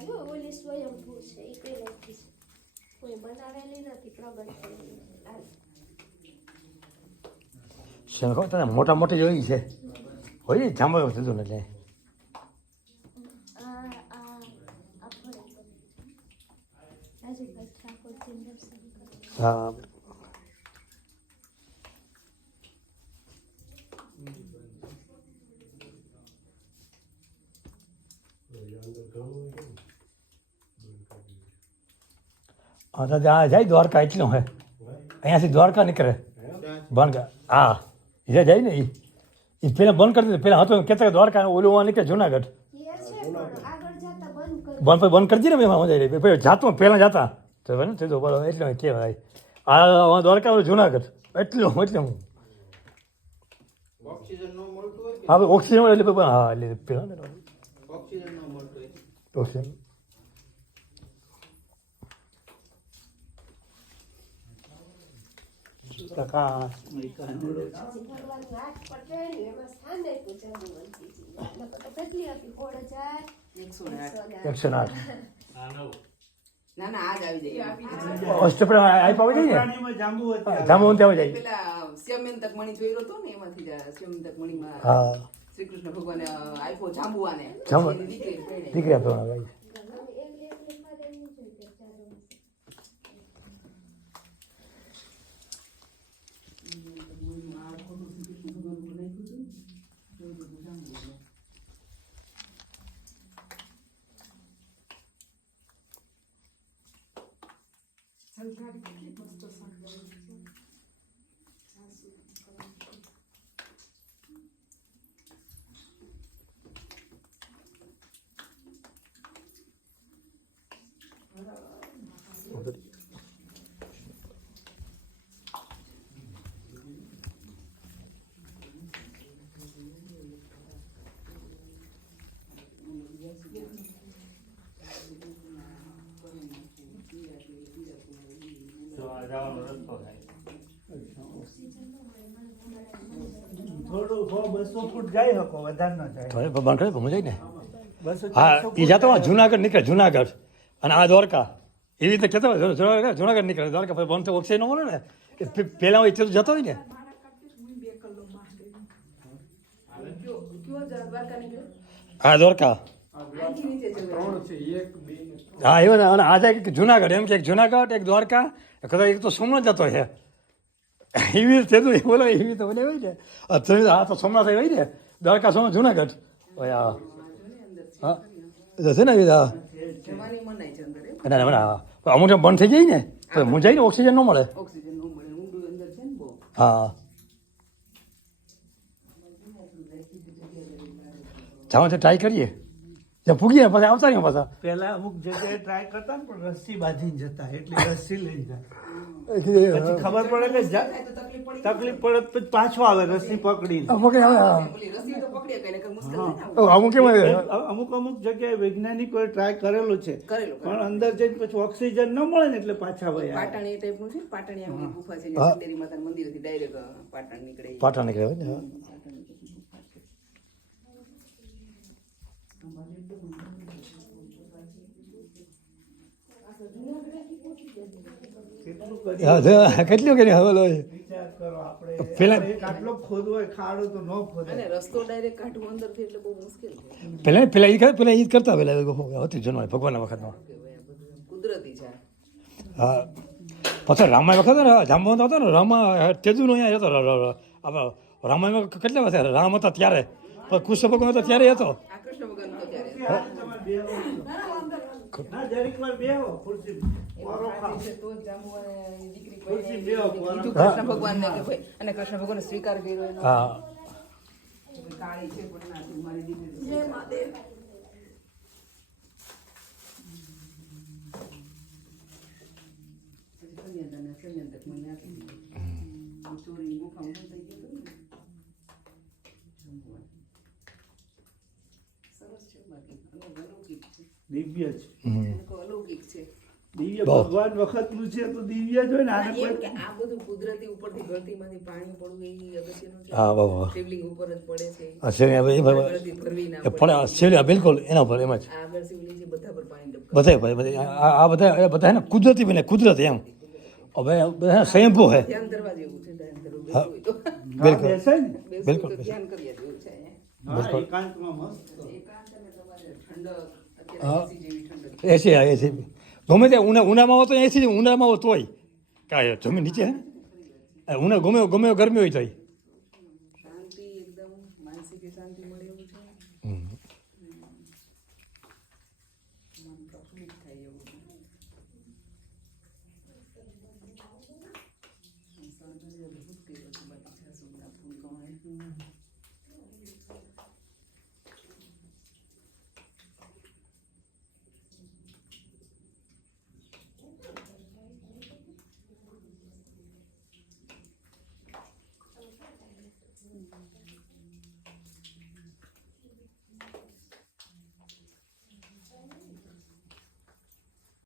જો ઓલી સ્વયંભૂ છે એ કઈ નથી છે કોઈ બનાવેલી નથી પ્રગટ કરેલી તને મોટા મોટી જોઈ છે હોય જાંબુ થતું ને એટલે હા જાય દ્વારકા એટલું હે અહીંયાથી દ્વારકા નીકળે બંધ હા એ જાય ને એ પેલા બંધ કરી દીધું પેલા હતું કેતા દ્વારકા ઓલું નીકળે જુનાગઢ બંધ કરી દીધું ને એમાં મજા આવી પછી જાતું પહેલાં જતા તો બને તે તો બરાબર એટલે કહેવાય આ દ્વારકા જુનાગઢ એટલું હા ઓક્સિજન એટલે હા એટલે પેલા ઓક્સિજન પ્રકાશ શ્રીકૃષ્ણ ભગવાન આપ્યો જાંબુઆને દીકરા જુનાગઢ નીકળે જુનાગઢ અને આ દ્વારકા એવી રીતે કેતો જુનાગઢ નીકળે દ્વારકા પછી બંધ તો ઓપ્શન ન મળે ને પેલા હોય જતો હોય ને હા દ્વારકા હા એવું અને આ જાય જુનાગઢ એમ કે જુનાગઢ એક દ્વારકા કદાચ એક તો સોમનાથ જતો છે એવી રીતે બોલો એવી રીતે બોલે હોય ને હા તો સોમનાથ હોય ને દ્વારકા સોમનાથ જુનાગઢ હા હા છે ને એવી હા અમુક બંધ થઈ જાય ને તો હું જઈને ઓક્સિજન ન મળે હા જવા ટ્રાય કરીએ જ્યાં પૂગીએ પછી આવતા રહ્યા પાછા પેલા અમુક જગ્યાએ ટ્રાય કરતા ને પણ રસ્સી બાંધીને જતા એટલે રસ્સી લઈ જાય પછી ખબર પડે કે તકલીફ પડે પછી પાછો આવે રસ્સી પકડીને અમુક જગ્યાએ વૈજ્ઞાનિકોએ ટ્રાય કરેલો છે પણ અંદર જઈને પછી ઓક્સિજન ન મળે ને એટલે પાછા વયા પાટણ એ ટાઈપનું છે પાટણ આમ ગુફા છે સુંદરી માતાના મંદિરથી ડાયરેક્ટ પાટણ નીકળે કેટલું કરી હવેલો પેલા આટલો ખોદવો હોય ખાડો તો ન ખોદે રસ્તો ડાયરેક્ટ કાઢવો અંદરથી એટલે બહુ મુશ્કેલ પેલા એ કરતા પેલા હતી જૂનો ભગવાનના વખતમાં કુદરતી છે હા પછી રામાયણ વખત ને જાંબુવંત હતો ને રામા તેજુનો અહીંયા હતો રામાયણમાં કેટલા વર્ષ રામ હતા ત્યારે પણ કૃષ્ણ ભગવાન હતા ત્યારે હતો કૃષ્ણ ભગવાન હતો ત્યારે કૃષ્ણ ભગવાન ને કે ભાઈ અને કૃષ્ણ ભગવાન સ્વીકાર કર્યો એનો કાળી છે પણ મારી દીકરી જય મહાદેવ ચોરી ગુફામાં થઈ ગયું સરસ છે બાકી અલૌકિક છે દિવ્ય છે અલૌકિક છે દિવ્ય બહુ. ભગવાન વખતનું છે તો દિવ્ય જ હોય ને આને એમ કોઈ કે આ બધું કુદરતી ઉપરથી ધરતીમાંથી પાણી પડવું એ અગત્યનું છે. હા બહુ શિવલિંગ ઉપર જ પડે છે. આ શિવલિંગ એ આગળથી ભરવી ના પડે. પણ શિવલિંગ બિલકુલ એના પર એમ જ આ આગળ શિવલિંગ છે બધા પર પાણી ટપકે. બધે ભાઈ બધે આ બધા એ બધા હે ને કુદરતી બને કુદરતી એમ હવે બધા સ્વયંભૂ હે ધ્યાન ધરવા જેવું છે ધ્યાન ધરવું હા. બેસવું હોય તો. હા, બિલકુલ. બેસાય ને બેસવું બિલકુલ, તો બિલકુલ. ધ્યાન કરીએ જેવું છે અહીંયા. હા, બિલકુલ. એકાંતમાં મસ્ત એકાંત અને તમારે ઠંડક હા. અત્યારે AC જેવી ઠંડક. એસી હા એસી ગમે તે ઉનામાં હોય તો એસી ઉનામાં હોય તોય કાંઈ જમીન નીચે હે ને ઉના ગમે ગમે ગરમી હોય તોય શાંતિ એકદમ માનસિક શાંતિ મળે એવું છે. હમ. મન પ્રફુલ્લિત થાય એવું છે. સંસાર અદ્ભુત કર્યો છે. બધી જાસૂદના ફૂલ ગમે.